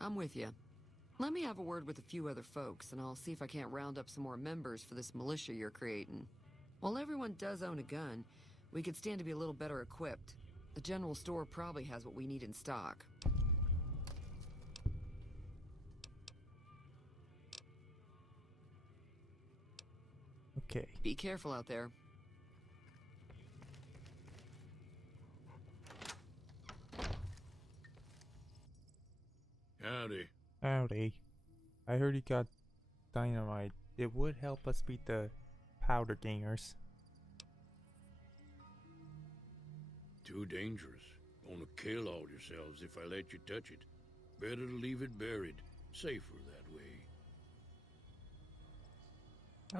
I'm with you. Let me have a word with a few other folks, and I'll see if I can't round up some more members for this militia you're creating. While everyone does own a gun, we could stand to be a little better equipped. The general store probably has what we need in stock. Okay. Be careful out there. Howdy. Howdy. I heard you got dynamite. It would help us beat the powder gangers. Too dangerous. Gonna kill all yourselves if I let you touch it. Better to leave it buried. Safer that way.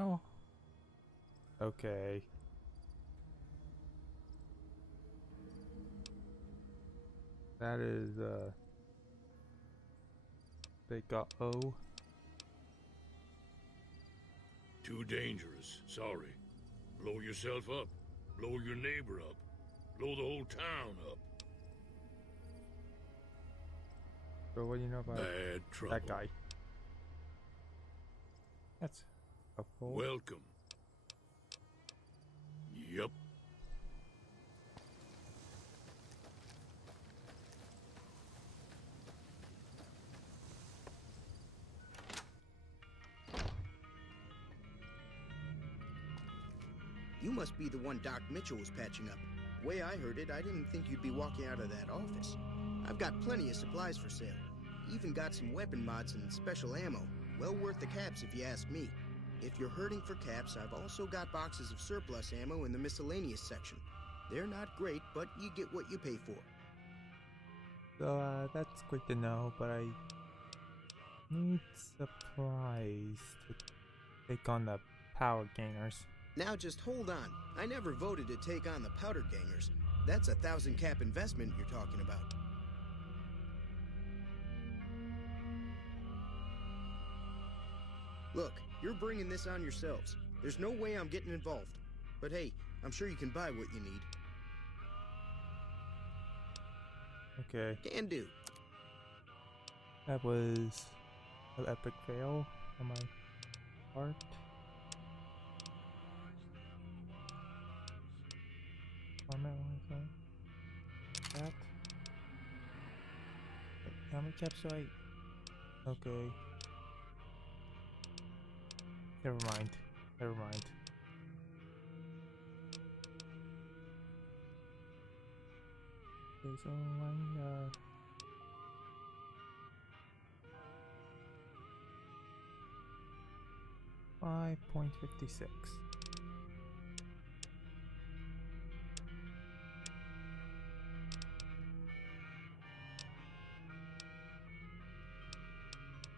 Oh. Okay. That is, big uh-oh. Too dangerous. Sorry. Blow yourself up. Blow your neighbor up. Blow the whole town up. So what do you know about Bad trouble. that guy? That's a fool. Welcome. Yup. You must be the one Doc Mitchell was patching up. Way I heard it, I didn't think you'd be walking out of that office. I've got plenty of supplies for sale. Even got some weapon mods and special ammo. Well worth the caps if you ask me. If you're hurting for caps, I've also got boxes of surplus ammo in the miscellaneous section. They're not great, but you get what you pay for. So, that's great to know, but I need supplies to take on the power gangers. Now just hold on. I never voted to take on the powder gangers. That's 1,000 cap investment you're talking about. Look, you're bringing this on yourselves. There's no way I'm getting involved. But hey, I'm sure you can buy what you need. Okay. Can do. That was an epic fail on my part. That. Wait, how many caps do I? Okay. Never mind. Never mind. Okay, so I'm 5.56.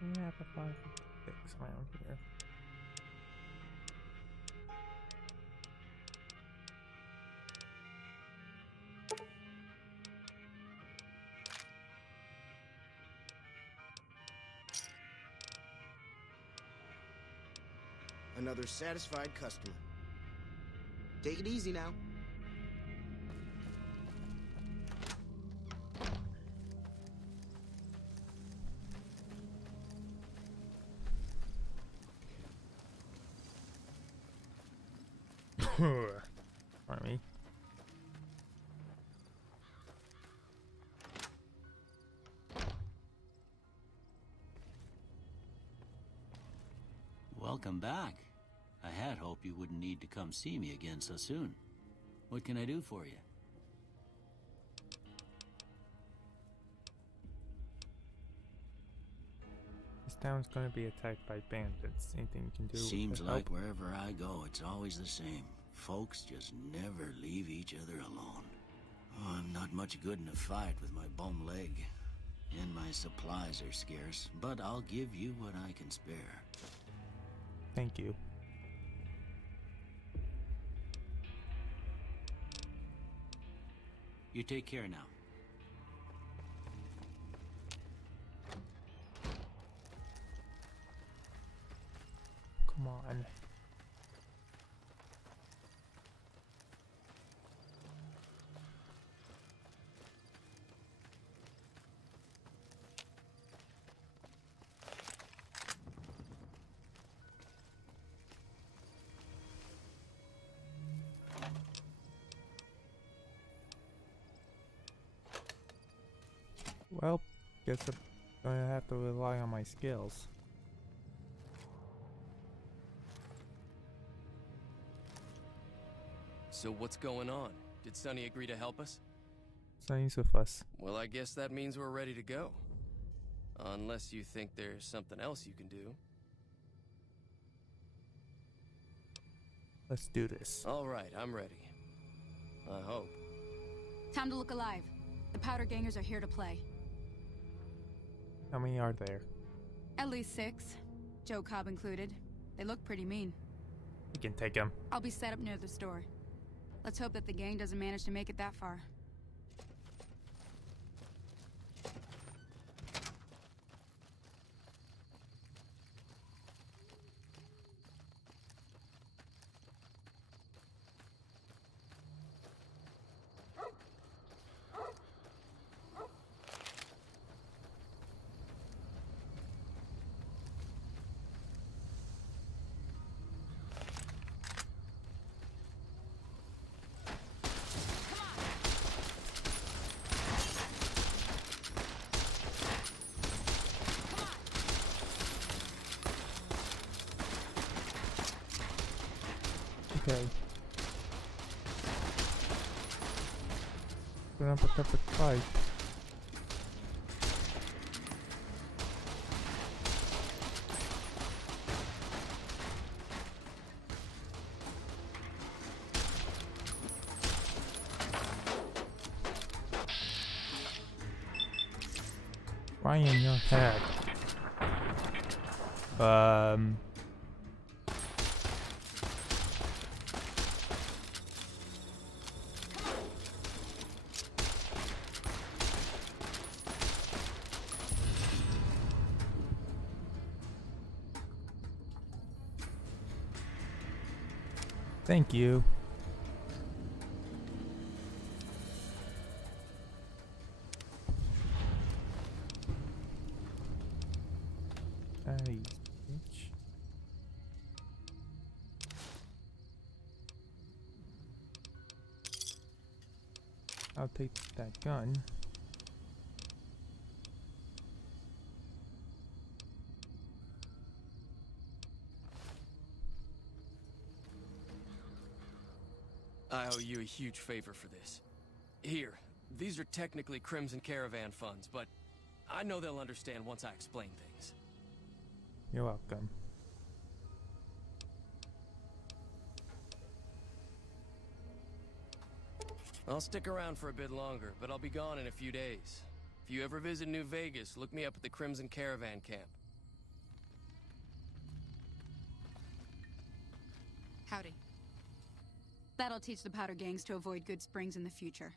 We have a 556 around here. Another satisfied customer. Take it easy now. Pardon me. Welcome back. I had hoped you wouldn't need to come see me again so soon. What can I do for you? This town's gonna be attacked by bandits. Anything you can do? Seems to like help? wherever I go, it's always the same. Folks just never leave each other alone. Oh, I'm not much good in a fight with my bum leg. And my supplies are scarce, but I'll give you what I can spare. Thank you. You take care now. Come on. Well, guess I'm gonna have to rely on my skills. So what's going on? Did Sonny agree to help us? Sonny's with us. Well, I guess that means we're ready to go. Unless you think there's something else you can do. Let's do this. All right, I'm ready. I hope. Time to look alive. The powder gangers are here to play. How many are there? At least 6. Joe Cobb included. They look pretty mean. We can take him. I'll be set up near the store. Let's hope that the gang doesn't manage to make it that far. Okay. Gonna put up a fight. Why in your head? Thank you. Hey, bitch. I'll take that gun. I owe you a huge favor for this. Here, these are technically Crimson Caravan funds, but I know they'll understand once I explain things. You're welcome. I'll stick around for a bit longer, but I'll be gone in a few days. If you ever visit New Vegas, look me up at the Crimson Caravan camp. Howdy. That'll teach the powder gangs to avoid Good Springs in the future.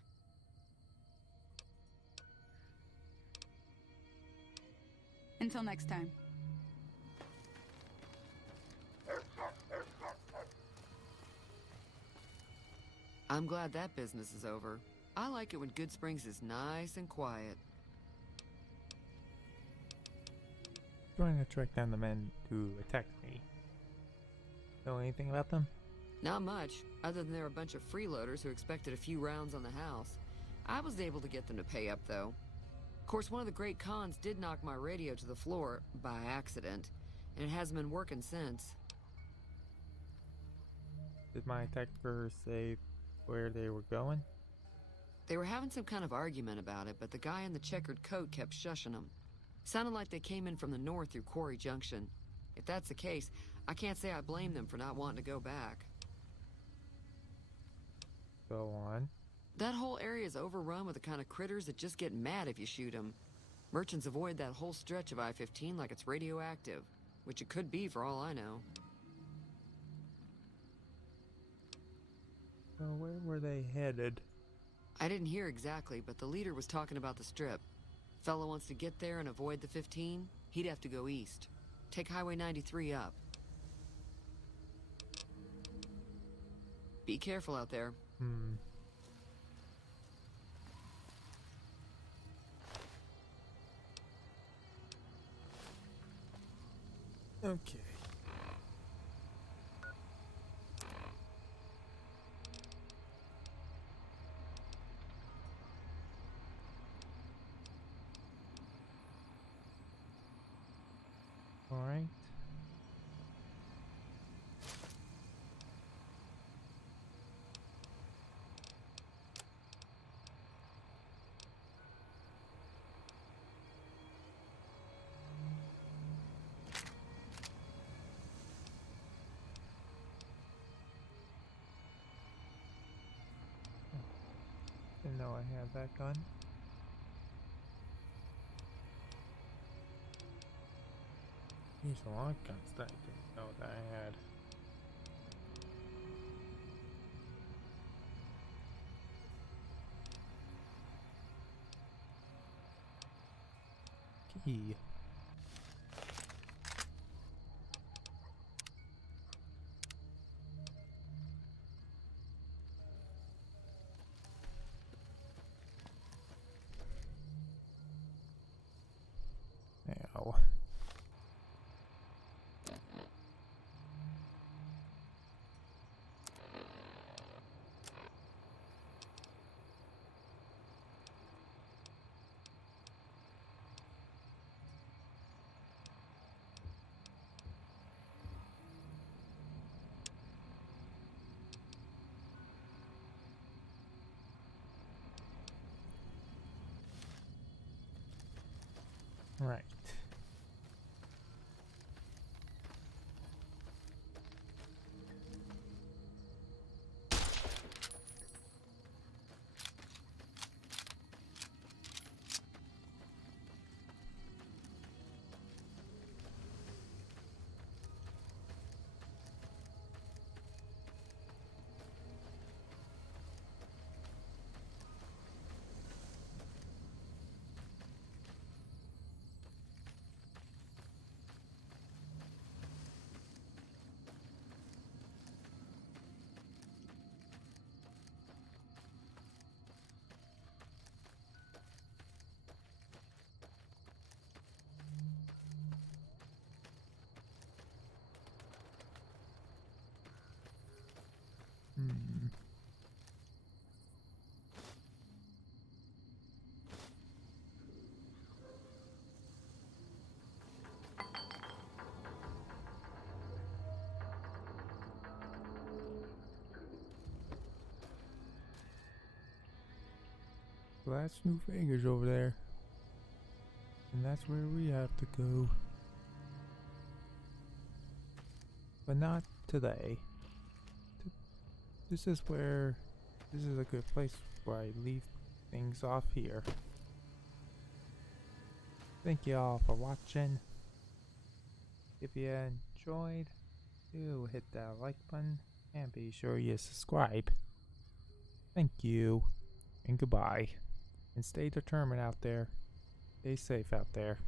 Until next time. I'm glad that business is over. I like it when Good Springs is nice and quiet. Trying to track down the men who attacked me. Know anything about them? Not much, other than they're a bunch of freeloaders who expected a few rounds on the house. I was able to get them to pay up, though. Of course, one of the great cons did knock my radio to the floor, by accident, and it hasn't been working since. Did my attacker say where they were going? They were having some kind of argument about it, but the guy in the checkered coat kept shushing them. Sounded like they came in from the north through Quarry Junction. If that's the case, I can't say I blame them for not wanting to go back. Go on. That whole area is overrun with the kind of critters that just get mad if you shoot them. Merchants avoid that whole stretch of I-15 like it's radioactive, which it could be for all I know. So where were they headed? I didn't hear exactly, but the leader was talking about the strip. Fellow wants to get there and avoid the 15, he'd have to go east. Take Highway 93 up. Be careful out there. Okay. All right. know I had that gun. There's a lot of guns that I didn't know that I had. Key. Ow. Right. Hmm. So that's New Vegas over there. And that's where we have to go. But not today. This is a good place where I leave things off here. Thank you all for watching. If you enjoyed, do hit that like button and be sure you subscribe. Thank you and goodbye. And stay determined out there. Stay safe out there.